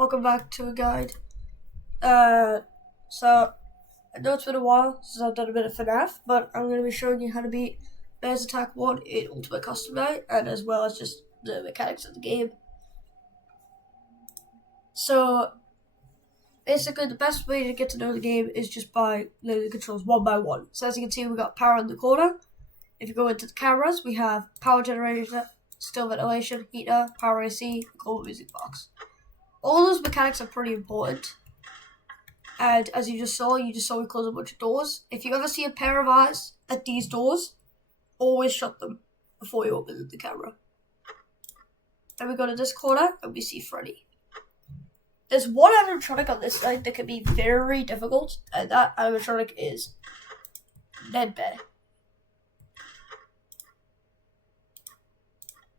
welcome back to a guide. So I know it's been a while since I've done a bit of FNaF, but I'm going to be showing you how to beat Bears Attack 1 in Ultimate Custom Night, and as well as just the mechanics of the game. So basically the best way to get to know the game is just by learning the controls one by one. So as you can see, we got power in the corner. If you go into the cameras, we have power generator, still ventilation, heater, power AC, global music box. All those mechanics are pretty important. And as you just saw we close a bunch of doors. If you ever see a pair of eyes at these doors, always shut them before you open the camera. Then we go to this corner and we see Freddy. There's one animatronic on this side that can be very difficult, and that animatronic is Ned Bear.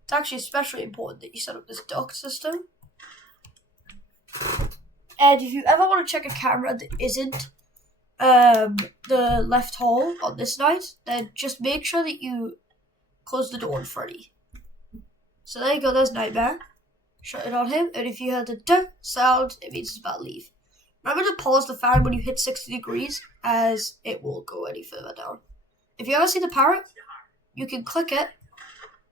It's actually especially important that you set up this duct system. And if you ever want to check a camera that isn't the left hole on this night, then just make sure that you close the door on Freddy. So there you go, there's Nightmare. Shut it on him, and if you hear the duh sound, it means it's about to leave. Remember to pause the fan when you hit 60 degrees, as it won't go any further down. If you ever see the parrot, you can click it,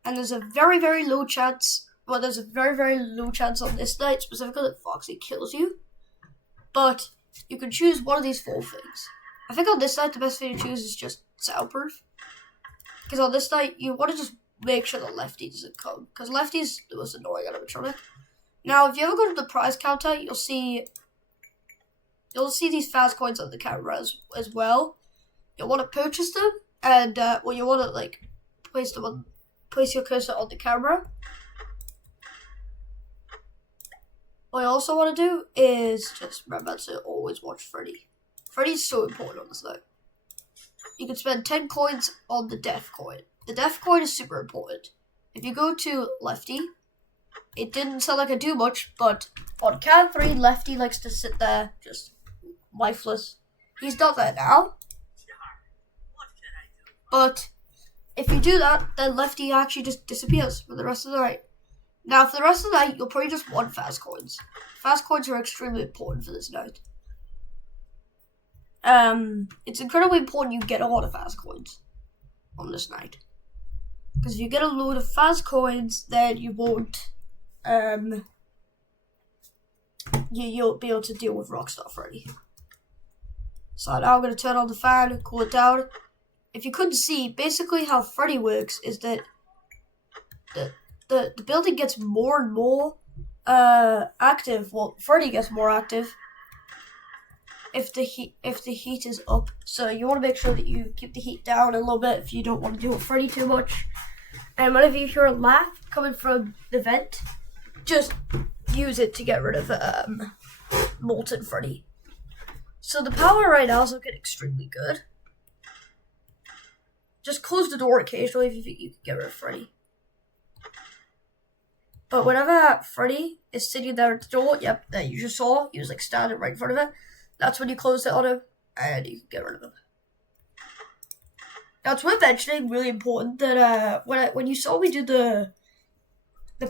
and there's a very, very low chance, on this night specifically that Foxy kills you. But you can choose one of these four things. I think on this night, the best thing to choose is just soundproof. Because on this night, you want to just make sure the lefty doesn't come. Because lefty's the most annoying animatronic. Now, if you ever go to the prize counter, you'll see these fast coins on the camera as well. You'll want to purchase them, and you want to place your cursor on the camera. What I also want to do is just remember to always watch Freddy. Freddy's so important on this night. You can spend 10 coins on the death coin. The death coin is super important. If you go to Lefty, it didn't sound like I do much, but on count 3, Lefty likes to sit there just lifeless. He's not there now. But if you do that, then Lefty actually just disappears for the rest of the night. Now, for the rest of the night, you'll probably just want fast coins. Fast coins are extremely important for this night. It's incredibly important you get a lot of fast coins on this night. Because if you get a load of fast coins, then you won't, you'll be able to deal with Rockstar Freddy. So now I'm going to turn on the fan and cool it down. If you couldn't see, basically how Freddy works is that the building gets more and more active. Well, Freddy gets more active if the heat is up. So you want to make sure that you keep the heat down a little bit if you don't want to deal with Freddy too much. And whenever you hear a laugh coming from the vent, just use it to get rid of Molten Freddy. So the power right now is looking extremely good. Just close the door occasionally if you think you can get rid of Freddy. But whenever Freddy is sitting there at the door, that you just saw, he was standing right in front of it. That's when you close it on him, and you can get rid of him. Now, it's worth mentioning, really important, that when you saw me do the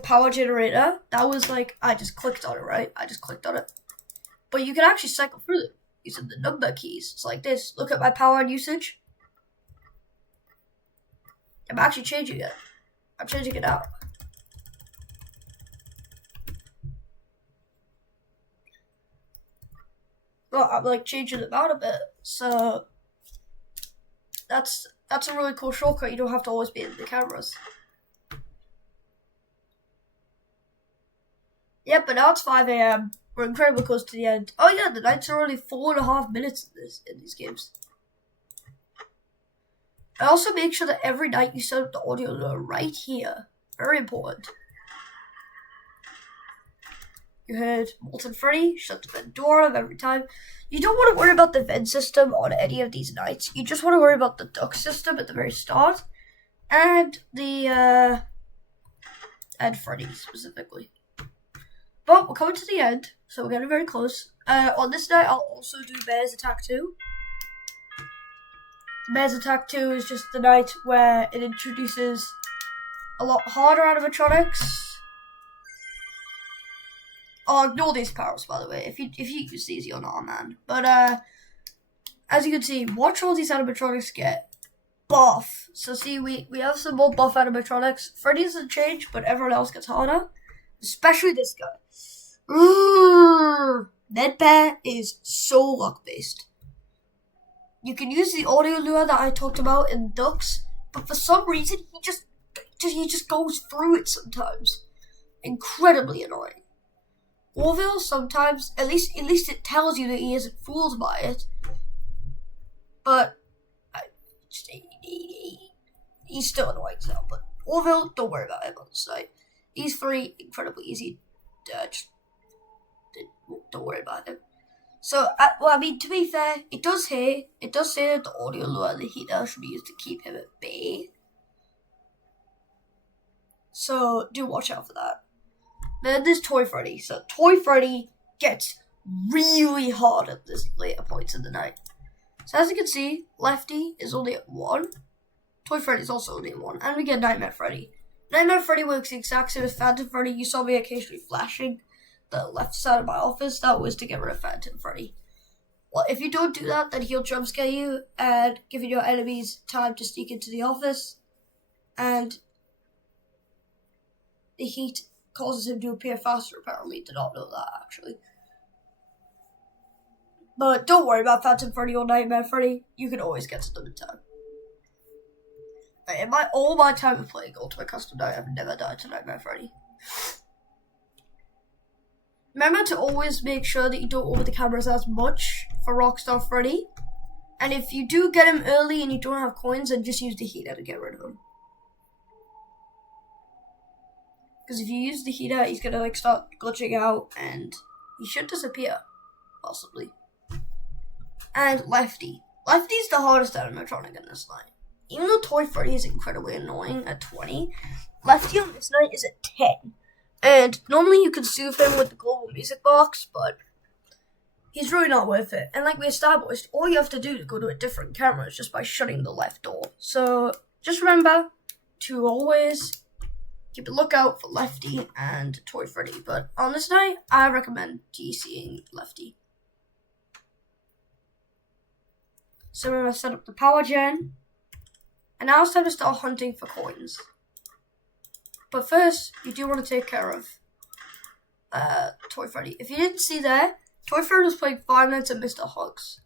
power generator, that was I just clicked on it, right? I just clicked on it. But you can actually cycle through them using the number keys. It's like this. Look at my power and usage. I'm actually changing it. I'm changing it out. Well, I'm changing it out a bit, so that's a really cool shortcut. You don't have to always be in the cameras. Yeah, but now it's 5 a.m. We're incredibly close to the end. Oh yeah, the nights are only 4.5 minutes in these games. And also make sure that every night you set up the audio right here. Very important. You heard Molten Freddy, shut the vent door on every time. You don't want to worry about the vent system on any of these nights. You just want to worry about the duct system at the very start. And and Freddy specifically. But we're coming to the end, so we're getting very close. On this night, I'll also do Bears Attack 2. Bears Attack 2 is just the night where it introduces a lot harder animatronics. Oh, ignore these powers, by the way. If you use these, you're not a man. But as you can see, watch all these animatronics get buff. So see, we have some more buff animatronics. Freddy doesn't change, but everyone else gets harder. Especially this guy. Ned Bear is so luck-based. You can use the audio lure that I talked about in Ducks, but for some reason, he just goes through it sometimes. Incredibly annoying. Orville sometimes, at least it tells you that he isn't fooled by it. But he's still annoying now. But Orville, don't worry about him on the site. These three, incredibly easy. Just don't worry about him. So, well, I mean, to be fair, it does say that the audio lure and the heater should be used to keep him at bay. So, do watch out for that. Then there's Toy Freddy. So, Toy Freddy gets really hard at this later points in the night. So, as you can see, Lefty is only at 1. Toy Freddy is also only at 1. And we get Nightmare Freddy. Nightmare Freddy works the exact same as Phantom Freddy. You saw me occasionally flashing the left side of my office. That was to get rid of Phantom Freddy. Well, if you don't do that, then he'll jump scare you and giving your enemies time to sneak into the office. And the heat causes him to appear faster, apparently. Did not know that, actually. But don't worry about Phantom Freddy or Nightmare Freddy. You can always get to them in time. In all my time of playing Ultimate Custom Night, I've never died to Nightmare Freddy. Remember to always make sure that you don't over the cameras as much for Rockstar Freddy. And if you do get him early and you don't have coins, then just use the heater to get rid of him. Because if you use the heater, he's gonna start glitching out and he should disappear. Possibly. And Lefty. Lefty's the hardest animatronic in this night. Even though Toy Freddy is incredibly annoying at 20, Lefty on this night is at 10. And normally you can soothe him with the global music box, but he's really not worth it. And like we established, all you have to do to go to a different camera is just by shutting the left door. So just remember to always keep a lookout for Lefty and Toy Freddy. But on this night, I recommend DCing Lefty. So we're going to set up the power gen. And now it's time to start hunting for coins. But first, you do want to take care of Toy Freddy. If you didn't see there, Toy Freddy was playing 5 Nights at Mr. Hugs.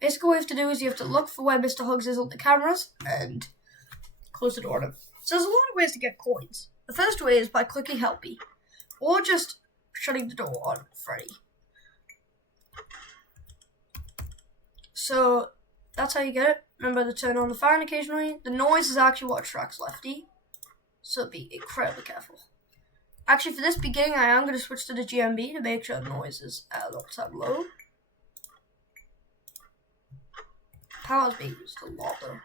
Basically what you have to do is you have to look for where Mr. Hugs is on the cameras and close the door on him. So there's a lot of ways to get coins. The first way is by clicking Help Me, or just shutting the door on Freddy. So that's how you get it. Remember to turn on the fan occasionally. The noise is actually what attracts Lefty, so be incredibly careful. Actually, for this beginning, I am going to switch to the GMB to make sure the noise is at all time low. Power's being used a lot though.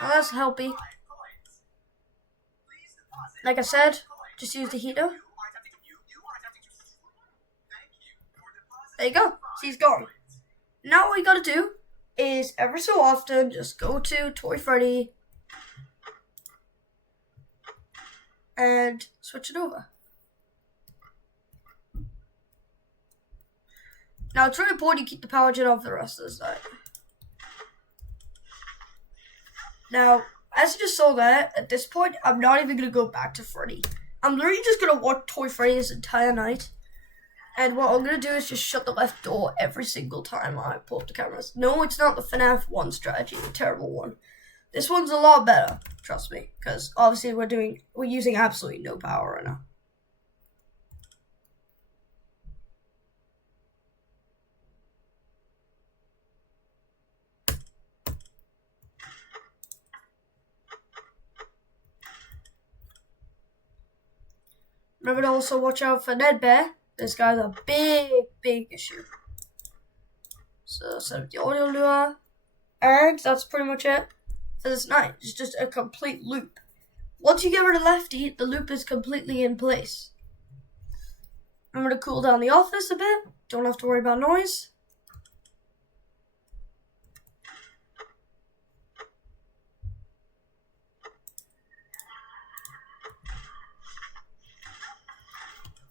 Now that's helpy. Like I said, just use the heater. There you go. See, he's gone. Now what you gotta do is every so often just go to Toy Freddy and switch it over. Now it's really important you keep the power gen off the rest of this night. Now, as you just saw there, at this point, I'm not even going to go back to Freddy. I'm literally just going to watch Toy Freddy this entire night. And what I'm going to do is just shut the left door every single time I pull up the cameras. No, it's not the FNaF 1 strategy, the terrible one. This one's a lot better, trust me. Because obviously we're using absolutely no power right now. Remember to also watch out for Ned Bear. This guy's a big issue. So set up the audio lure. And that's pretty much it for this night. It's just a complete loop. Once you get rid of Lefty, the loop is completely in place. I'm going to cool down the office a bit. Don't have to worry about noise.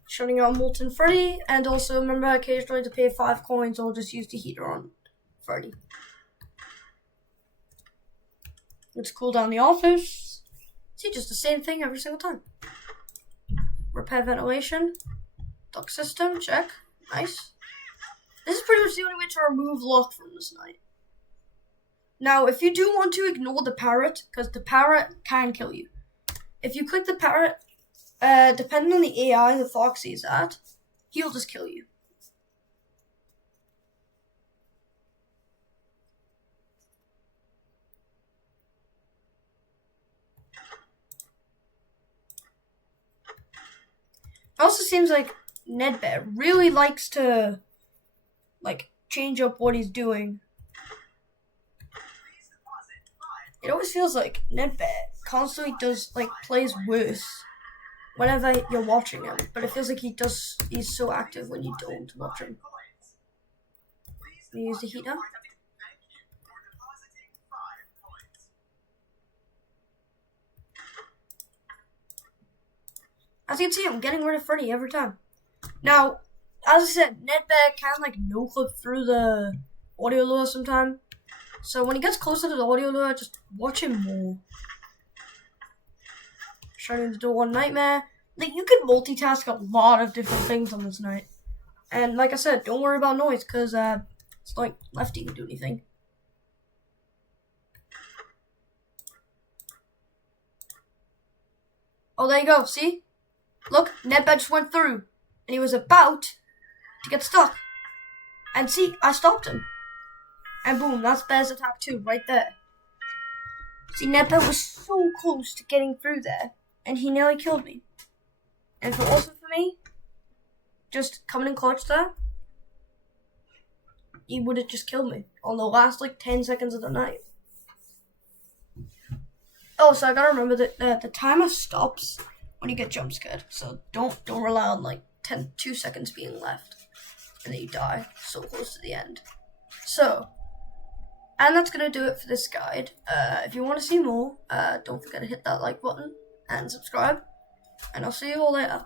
Shutting on Molten Freddy, and also remember occasionally to pay 5 coins or just use the heater on Freddy. Let's cool down the office. See, just the same thing every single time. Repair ventilation. Duct system, check. Nice. This is pretty much the only way to remove lock from this night. Now, if you do want to ignore the parrot, because the parrot can kill you. If you click the parrot, depending on the AI the Foxy is at, he'll just kill you. It also seems like Nedbear really likes to, change up what he's doing. It always feels like Nedbear constantly plays worse whenever you're watching him, but it feels like he's so active when you don't watch him. Let me use the heater. As you can see, I'm getting rid of Freddy every time. Now, as I said, Nedbear can no-clip through the audio lure sometimes. So when he gets closer to the audio lure, just watch him more. Shutting the door on Nightmare. You could multitask a lot of different things on this night. And like I said, don't worry about noise, because it's like Lefty can do anything. Oh, there you go, see? Look, Nedbear just went through, and he was about to get stuck. And see, I stopped him. And boom, that's Bear's attack too, right there. See, Nedbear was so close to getting through there, and he nearly killed me. And if it wasn't for me, just coming in clutch there, he would have just killed me on the last 10 seconds of the night. Oh, so I gotta remember that the timer stops when you get jump scared. So don't rely on 2 seconds being left, and then you die so close to the end. So, and that's gonna do it for this guide. If you want to see more, don't forget to hit that like button and subscribe. And I'll see you all later.